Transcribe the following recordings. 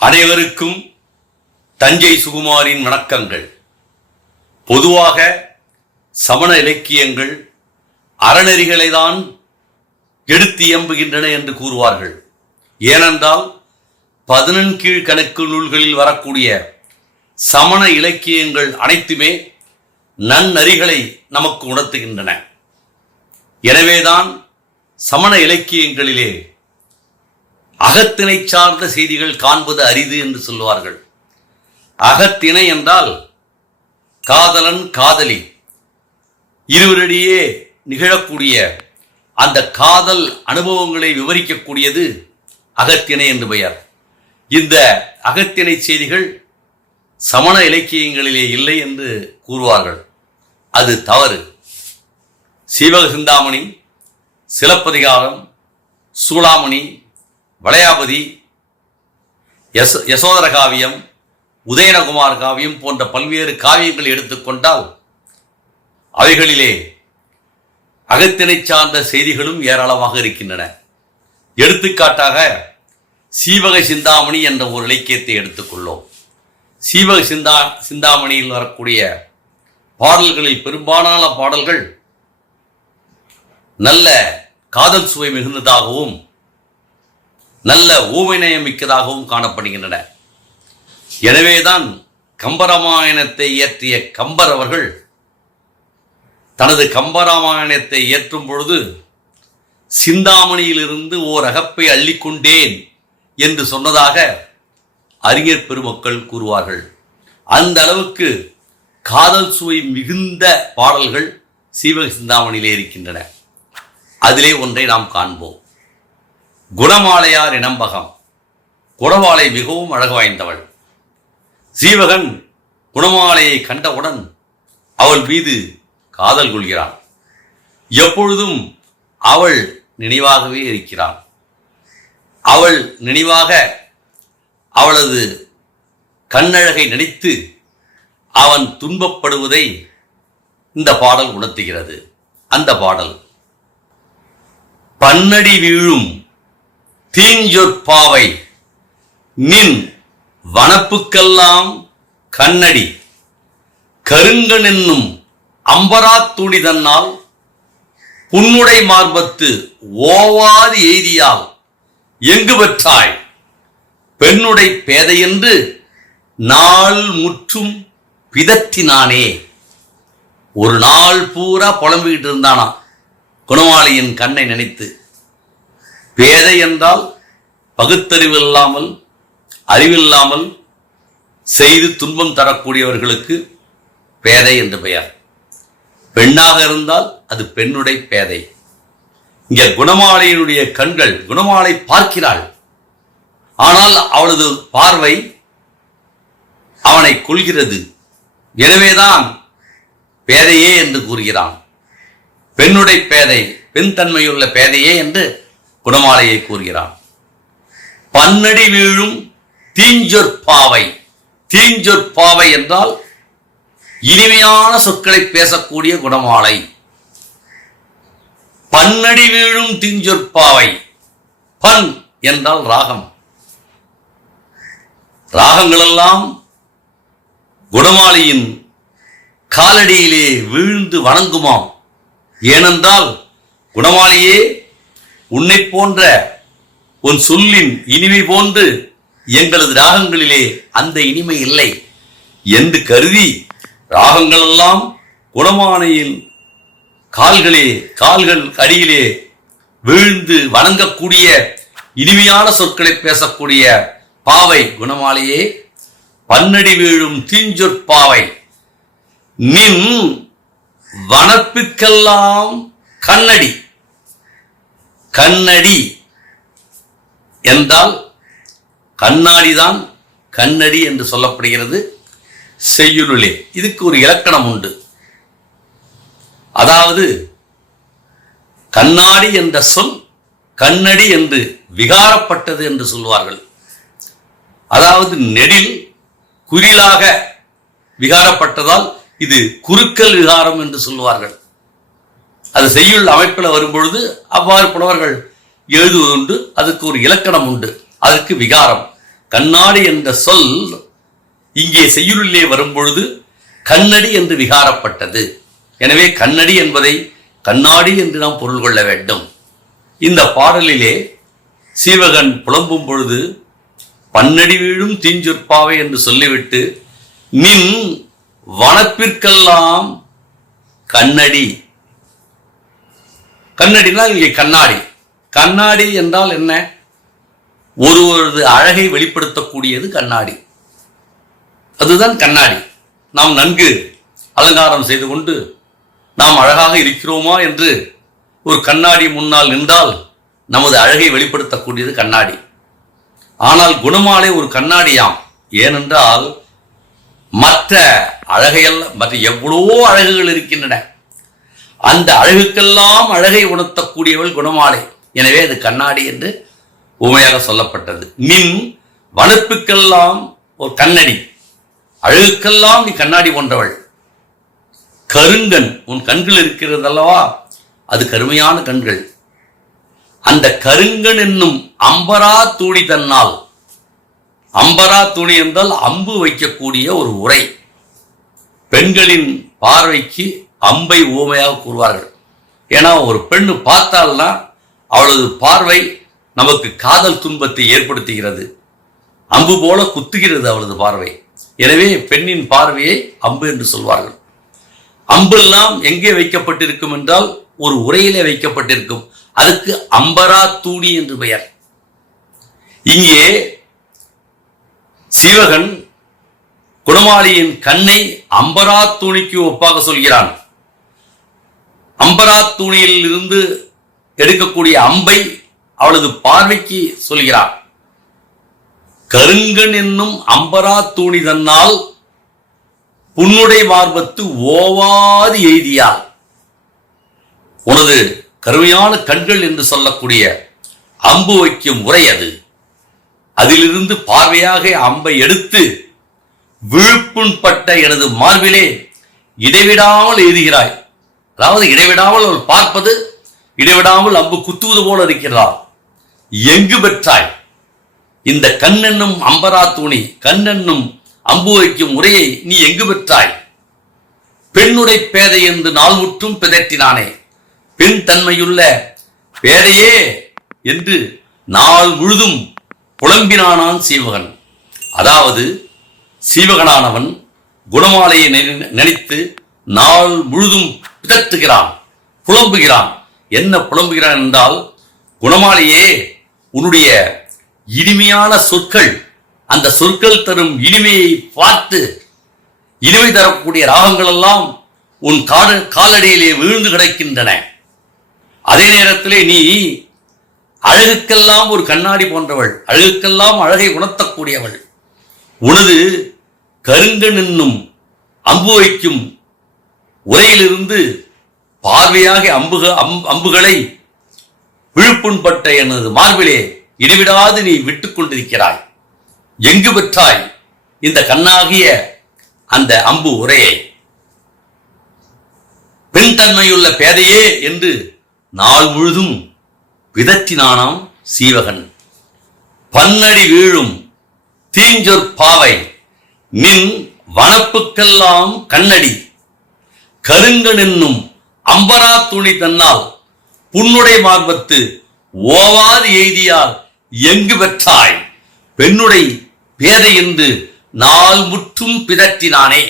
அனைவருக்கும் தஞ்சை சுகுமாரின் வணக்கங்கள். பொதுவாக சமண இலக்கியங்கள் அறநெறிகளை தான் எடுத்து இயம்புகின்றன என்று கூறுவார்கள். ஏனென்றால் 11 கீழ்கணக்கு நூல்களில் வரக்கூடிய சமண இலக்கியங்கள் அனைத்துமே நன்னறிகளை நமக்கு உணர்த்துகின்றன. எனவேதான் சமண இலக்கியங்களிலே அகத்திணை சார்ந்த செய்திகள் காண்பது அரிது என்று சொல்லுவார்கள். அகத்திணை என்றால் காதலன் காதலி இருவரிடையே நிகழக்கூடிய அந்த காதல் அனுபவங்களை விவரிக்கக்கூடியது அகத்திணை என்று பெயர். இந்த அகத்திணை செய்திகள் சமண இலக்கியங்களிலே இல்லை என்று கூறுவார்கள். அது தவறு. சீவக சிந்தாமணி, சிலப்பதிகாரம், சூளாமணி, வளையாபதி, யசோதர காவியம், உதயனகுமார் காவியம் போன்ற பல்வேறு காவியங்களை எடுத்துக்கொண்டால் அவைகளிலே அகத்திணை சார்ந்த செய்திகளும் ஏராளமாக இருக்கின்றன. எடுத்துக்காட்டாக சீவக சிந்தாமணி என்ற ஒரு இலக்கியத்தை எடுத்துக்கொள்ளோம். சீவக சிந்தாமணியில் வரக்கூடிய பாடல்களில் பெரும்பாலான பாடல்கள் நல்ல காதல் சுவை மிகுந்ததாகவும் நல்ல ஊமைநயம் மிக்கதாகவும் காணப்படுகின்றன. எனவேதான் கம்பராமாயணத்தை இயற்றிய கம்பர் அவர்கள் தனது கம்பராமாயணத்தை இயற்றும் பொழுது சிந்தாமணியிலிருந்து ஓர் அகப்பை அள்ளிக்கொண்டேன் என்று சொன்னதாக அறிஞர் பெருமக்கள் கூறுவார்கள். அந்த அளவுக்கு காதல் சுவை மிகுந்த பாடல்கள் சீவக சிந்தாமணியிலே இருக்கின்றன. அதிலே ஒன்றை நாம் காண்போம். குணமாலையார் இனம்பகம். குணமாலை மிகவும் அழகு வாய்ந்தவள். சீவகன் குணமாலையை கண்டவுடன் அவள் மீது காதல் கொள்கிறான். எப்பொழுதும் அவள் நினைவாகவே இருக்கிறான். அவள் நினைவாக அவளது கண்ணழகை நினைத்து அவன் துன்பப்படுவதை இந்த பாடல் உணர்த்துகிறது. அந்த பாடல்: பன்னடி வீழும் தீஞ்சொற்பாவை நின் வனப்புக்கெல்லாம் கண்ணடி கருங்கன் என்னும் அம்பராத்துணி தன்னால் புன்னுடை மார்பத்து ஓவாது எய்தியால் எங்கு பெற்றாய் பெண்ணுடை பேதையென்று நாள் முற்றும் பிதற்றினானே. ஒரு நாள் பூரா புலம்பிக்கிட்டு இருந்தானா குணமாலையின் கண்ணை நினைத்து. பேதை என்றால் பகுத்தறிவு இல்லாமல், அறிவில்லாமல் செய்து துன்பம் தரக்கூடியவர்களுக்கு பேதை என்று பெயர். பெண்ணாக இருந்தால் அது பெண்ணுடைய பேதை. இங்கே குணமாலையினுடைய கண்கள், குணமாலை பார்க்கிறாள், ஆனால் அவளது பார்வை அவனை கொள்கிறது. எனவேதான் பேதையே என்று கூறுகிறான். பெண்ணுடைய பேதை, பெண் தன்மையுள்ள பேதையே என்று குணமாலையை கூறுகிறான். பன்னடி வீழும் தீஞ்சொற்பாவை. தீஞ்சொற்பாவை என்றால் இனிமையான சொற்களை பேசக்கூடிய குணமாலை. பன்னடி வீழும் தீஞ்சொற்பாவை. பன் என்றால் ராகம். ராகங்களெல்லாம் குணமாலையின் காலடியிலே வீழ்ந்து வணங்குமாம். ஏனென்றால் குணமாலையே, உன்னை போன்ற உன் சொல்லின் இனிமை போன்று எங்களது ராகங்களிலே அந்த இனிமை இல்லை என்று கருதி ராகங்களெல்லாம் குணமாலையின் கால்கள் அடியிலே வீழ்ந்து வணங்கக்கூடிய இனிமையான சொற்களை பேசக்கூடிய பாவை குணமாலையே. பன்னடி வீழும் தீஞ்சொற்பாவை நின் வனப்புக்கெல்லாம் கண்ணடி. கண்ணடி என்றால் கண்ணாடிதான் கண்ணடி என்று சொல்லப்படுகிறது செய்யுளிலே. இதுக்கு ஒரு இலக்கணம் உண்டு. அதாவது கண்ணாடி என்ற சொல் கண்ணடி என்று விகாரப்பட்டது என்று சொல்வார்கள். அதாவது நெடில் குறிலாக விகாரப்பட்டதால் இது குறுக்கல் விகாரம் என்று சொல்வார்கள். அது செய்யுள் அமைப்பில் வரும்பொழுது அவ்வாறு புலவர்கள் எழுதுவதுண்டு. அதுக்கு ஒரு இலக்கணம் உண்டு. அதற்கு விகாரம். கண்ணாடி என்ற சொல் இங்கே செய்யுளிலே வரும்பொழுது கண்ணடி என்று விகாரப்பட்டது. எனவே கண்ணடி என்பதை கண்ணாடி என்று நாம் பொருள் கொள்ள வேண்டும். இந்த பாடலிலே சீவகன் புலம்பும் பொழுது பன்னடி வீழும் தீஞ்சொற்பாவை என்று சொல்லிவிட்டு நின் வனப்பிற்கெல்லாம் கண்ணடி, கண்ணடினா இங்கே கண்ணாடி. கண்ணாடி என்றால் என்ன? ஒருவரது அழகை வெளிப்படுத்தக்கூடியது கண்ணாடி. அதுதான் கண்ணாடி. நாம் நன்கு அலங்காரம் செய்து கொண்டு நாம் அழகாக இருக்கிறோமா என்று ஒரு கண்ணாடி முன்னால் நின்றால் நமது அழகை வெளிப்படுத்தக்கூடியது கண்ணாடி. ஆனால் குணமாலை ஒரு கண்ணாடியாம். ஏனென்றால் மற்ற அழகையெல்லாம், மற்ற எவ்வளவோ அழகுகள் இருக்கின்றன, அந்த அழகுக்கெல்லாம் அழகை உணர்த்தக்கூடியவள் குணமாலை. எனவே அது கண்ணாடி என்று உண்மையாக சொல்லப்பட்டது. நின் வனப்புக்கெல்லாம் ஒரு கண்ணடி, அழகுக்கெல்லாம் நீ கண்ணாடி போன்றவள். கருங்கண், உன் கண்கள் இருக்கிறது அல்லவா, அது கருமையான கண்கள். அந்த கருங்கண் என்னும் அம்பரா தூணி தன்னால், அம்பரா தூணி என்றால் அம்பு வைக்கக்கூடிய ஒரு உரை. பெண்களின் பார்வைக்கு அம்பை ஊமையாக கூறுவார்கள். ஏன்னா ஒரு பெண்ணு பார்த்தால்னா அவளது பார்வை நமக்கு காதல் துன்பத்தை ஏற்படுத்துகிறது, அம்பு போல குத்துகிறது அவளது பார்வை. எனவே பெண்ணின் பார்வையை அம்பு என்று சொல்வார்கள். அம்பெல்லாம் எங்கே வைக்கப்பட்டிருக்கும் என்றால் ஒரு உரையிலே வைக்கப்பட்டிருக்கும். அதுக்கு அம்பரா தூணி என்று பெயர். இங்கே சீவகன் குணமாலியின் கண்ணை அம்பரா தூணிக்கு ஒப்பாக சொல்கிறான். அம்பரா தூணியில் இருந்து எடுக்கக்கூடிய அம்பை அவளது பார்வைக்கு சொல்கிறான். கருங்கன் என்னும் அம்பரா தூணி தன்னால் புன்னுடை மார்பத்து ஓவாது எய்தியால், உனது கருமையான கண்கள் என்று சொல்லக்கூடிய அம்பு வைக்கும் உரை அது. அதிலிருந்து பார்வையாக அம்பை எடுத்து விழுப்புண்பட்ட எனது மார்பிலே இடைவிடாமல் எய்துகிறாய். அதாவது இடைவிடாமல் அவள் பார்ப்பது, இடைவிடாமல் அம்பு குத்துவது போல இருக்கிறார். எங்கு பெற்றாய் இந்த கண்ணென்னும் அம்பரா தூணி, கண்ணென்னும் அம்பு வைக்கும் முறையை நீ எங்கு பெற்றாய்? பெண்ணுடை பேதை என்று நாள் முற்றும் பிதற்றினானே, பெண் தன்மையுள்ள பேதையே என்று நாள் முழுதும் புலம்பினானான் சீவகன். அதாவது சீவகனானவன் குணமாலையை நினைத்து நாள் முழுதும் பிதற்றுகிறான், புலம்புகிறான். என்ன புலம்புகிறான் என்றால், குணமாலையே உன்னுடைய இனிமையான சொற்கள், அந்த சொற்கள் தரும் இனிமையை பார்த்து இனிமை தரக்கூடிய ராகங்கள் எல்லாம் உன் காலடியிலே விழுந்து கிடக்கின்றன. அதே நேரத்திலே நீ அழகுக்கெல்லாம் ஒரு கண்ணாடி போன்றவள், அழகுக்கெல்லாம் அழகை உணர்த்தக்கூடியவள். உனது கருங்கன் என்னும் அம்பு வைக்கும் உரையிலிருந்து பார்வையாக அம்புகளை விழுப்புண்பட்ட எனது மார்பிலே இடைவிடாது நீ விட்டுக் கொண்டிருக்கிறாய். எங்கு பெற்றாய் இந்த கண்ணாகிய அந்த அம்பு உரையை? பெண் தன்மையுள்ள பேதையே என்று நாள் முழுதும் விதற்றினானாம் சீவகன். பன்னடி வீழும் தீஞ்சொற்பாவை நின் வனப்புக்கெல்லாம் கண்ணடி, கருங்கன் என்னும் அம்பரா துணி தன்னால் புன்னுடை மார்பத்து ஓவாது எய்தியால் எங்கு பெற்றாய்? பெண்ணுடை பேதை என்று நாள் முற்றும் பிதற்றினானே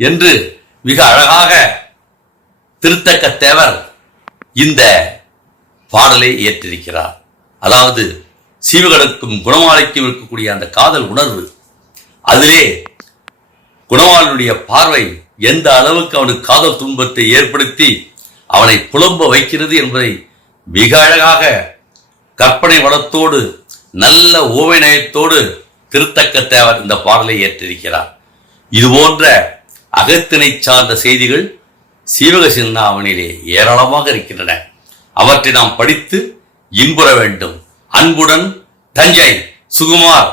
என்று மிக அழகாக திருத்தக்க தேவர் இந்த பாடலை ஏற்றிருக்கிறார். அதாவது சீவகனுக்கும் குணமாலைக்கும் இருக்கக்கூடிய அந்த காதல் உணர்வு, அதிலே குணமாலனுடைய பார்வை எந்த அளவுக்கு அவனுக்கு காதல் துன்பத்தை ஏற்படுத்தி அவனை புலம்ப வைக்கிறது என்பதை மிக அழகாக கற்பனை வளத்தோடு நல்ல ஓமை நயத்தோடு திருத்தக்க தேவர் இந்த பாடலை ஏற்றிருக்கிறார். இது போன்ற அகத்தினை சார்ந்த செய்திகள் சீவக சிந்தாமணியிலே ஏராளமாக இருக்கின்றன. அவற்றை நாம் படித்து இன்புற வேண்டும். அன்புடன் தஞ்சை சுகுமார்.